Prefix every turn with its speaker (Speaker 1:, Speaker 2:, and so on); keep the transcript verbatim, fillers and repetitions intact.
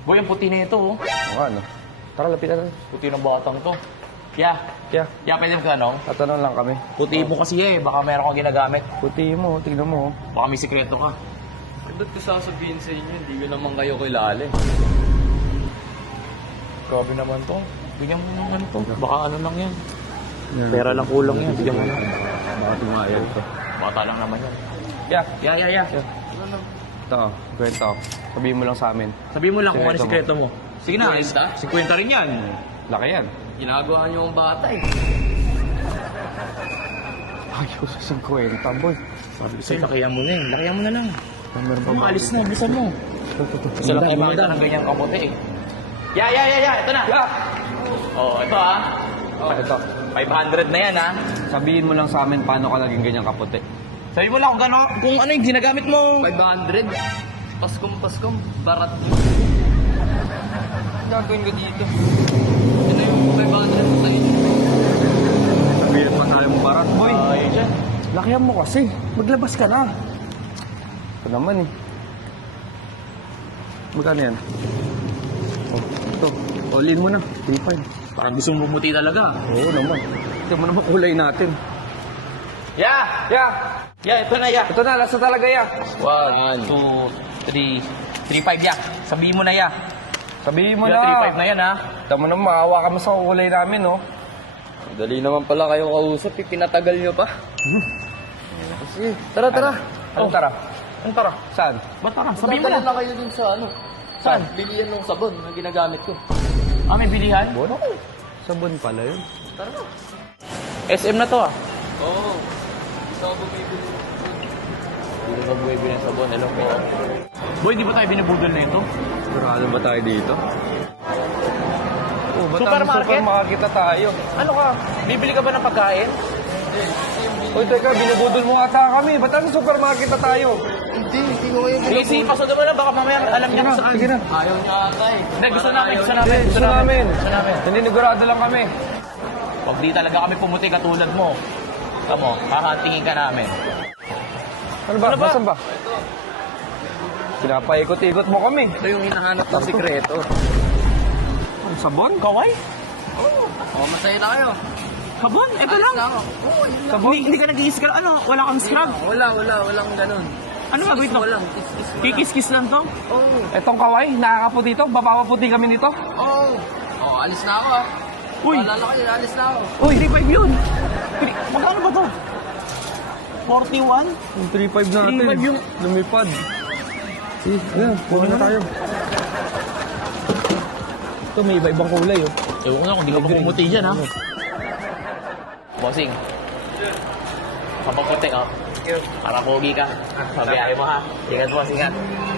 Speaker 1: Boy, ang puti na ito, oh.
Speaker 2: Oo, ano? Tara, lapitan natin.
Speaker 1: Puti ng batang to. Kaya,
Speaker 2: Kaya,
Speaker 1: kaya pwede mo tanong?
Speaker 2: tatanong lang kami.
Speaker 1: Puti mo kasi eh, baka meron kang ginagamit.
Speaker 2: Puti mo, tignan mo.
Speaker 1: Baka may sikreto ka.
Speaker 3: Eh, ba't ko sasabihin sa inyo? Hindi ko naman kayo kilala. eh.
Speaker 1: Grabe naman to. Bigyan mo naman to. Baka ano lang yan. Pera lang kulang yan. Bigyan mo lang.
Speaker 2: Baka tumayag to.
Speaker 1: Bata lang naman yan.
Speaker 2: Yeah,
Speaker 1: Yeah, yeah, yeah.
Speaker 2: ito, kwento. Sabihin mo lang sa amin.
Speaker 1: Sabihin mo lang kung ano yung sikreto mo. Sige na,
Speaker 3: Kwenta?
Speaker 1: sikwenta rin yan.
Speaker 2: Laki yan.
Speaker 3: Ginagawa niyo ang bata eh.
Speaker 2: Ayos sa kwenta, boy.
Speaker 1: Sabi ko sa'yo, lakihan mo na eh. Lakihan mo na lang.
Speaker 2: Meron pa
Speaker 1: Kung alis na, bilisan mo. Isa lang kayo makita ng ganyang kamote eh. Yeah, yeah, yeah, yeah. Ito na.
Speaker 2: Yeah!
Speaker 1: Oh, ito ah.
Speaker 2: Oh, ito.
Speaker 1: five hundred na yan ah.
Speaker 2: Sabihin mo lang sa amin paano ka naging ganyang kaputi.
Speaker 1: Sabi mo lang kung, gano, kung ano yung ginagamit mo.
Speaker 3: five hundred? Paskom, paskom. Barat mo.
Speaker 2: Gagawin ko dito.
Speaker 3: Ano yung five hundred mo sa inyo?
Speaker 2: Sabihin pa tayo mo barat, boy.
Speaker 1: Ay, dyan.
Speaker 2: Lakihan mo kasi. Maglabas ka na. Ito naman eh. Magkano yan? Oh, ito. All-in mo na. three five.
Speaker 1: Parang gusto mo bumuti talaga.
Speaker 2: Oo naman. Ito mo naman kulay natin.
Speaker 1: Yeah!
Speaker 2: Yeah!
Speaker 1: Yeah, ito na yeah.
Speaker 2: Ito na, last na talaga, yeah.
Speaker 1: One, two, three. three five yeah. Sabihin mo na yeah.
Speaker 2: Sabihin mo
Speaker 1: Yeah,
Speaker 2: na.
Speaker 1: three five na yan ha.
Speaker 2: Ito mo naman, maawa ka mo sa kulay namin, no?
Speaker 3: Dali naman pala kayo kausap eh. Pinatagal niyo pa.
Speaker 2: Sige, tara, tara. Ano
Speaker 1: Oh.
Speaker 2: tara?
Speaker 1: Ano tara?
Speaker 2: Saan?
Speaker 1: Ba't tara? Sabihin mo
Speaker 3: Dadalhin
Speaker 1: na.
Speaker 3: na kayo dun sa ano.
Speaker 1: Saan?
Speaker 3: Bilihan ng sabon na ginagamit ko.
Speaker 1: Ah, may bilihan?
Speaker 2: Sabon? Sabon pala yun.
Speaker 3: Tara na.
Speaker 1: S M na to ah.
Speaker 3: Oo. Oh, isa ako bumibili.
Speaker 1: Hindi ka buhay ng sabon. Alam ko. Boy, di ba tayo binubudol na ito?
Speaker 2: Sigurado ba tayo dito? Oh, ba't
Speaker 1: Supermarket?
Speaker 2: ang supermarket na tayo?
Speaker 1: Ano ka? Bibili ka ba ng pagkain?
Speaker 2: Uy, teka, binubudol mo ata kami. Ba't ang supermarket na tayo?
Speaker 3: Hindi, hindi ko kayo
Speaker 1: Sige, sige, pasunod mo na. Baka mamaya alam niya kung saan.
Speaker 2: Sige na.
Speaker 3: Ayaw niya ata eh.
Speaker 1: Hindi, gusto namin, gusto namin.
Speaker 2: Hindi, gusto namin.
Speaker 1: Gusto namin.
Speaker 2: Hindi, nigurado lang kami.
Speaker 1: Pag di talaga kami pumuti katulad mo, tamo, hahantingin ka namin.
Speaker 2: Ano ba?
Speaker 1: Ano ba?
Speaker 2: Nasaan ba? Pinapaikot-ikot mo kami.
Speaker 3: Ito yung hinahanap ng sikreto.
Speaker 2: Ang sabon?
Speaker 1: Kaway?
Speaker 3: Oh, masaya na kayo.
Speaker 1: Kabon? Ito
Speaker 3: Alis
Speaker 1: lang.
Speaker 3: na ako. Oo, yun lang.
Speaker 1: Hindi, hindi ka nag-i-scrub. Ano? Wala kang scrub?
Speaker 3: Wala, wala, walang ganun.
Speaker 1: Ano gagawin to?
Speaker 3: Walang, kiss-kiss mo lang.
Speaker 1: Kikis-kiss lang to?
Speaker 3: Oo.
Speaker 2: Etong kaway, nakakaputi to. Papaputi kami nito.
Speaker 3: Oo. Oh, alis na ako ah.
Speaker 1: Uy!
Speaker 3: Paalala kayo, alis na ako.
Speaker 1: Uy, three five yun! Three- Magkano ba to? forty-one?
Speaker 2: Yung three five natin.
Speaker 1: three five yung-
Speaker 2: Lumipad. Sige, ayan. Kuha na tayo.
Speaker 1: Ito may iba-ibang kulay oh. Ewan ko na kung di ka pa pumuti dyan ha. Bossing. Kapaputi oh. Para pogi ka. Pabiyahe mo ha. Ingat boss, ingat.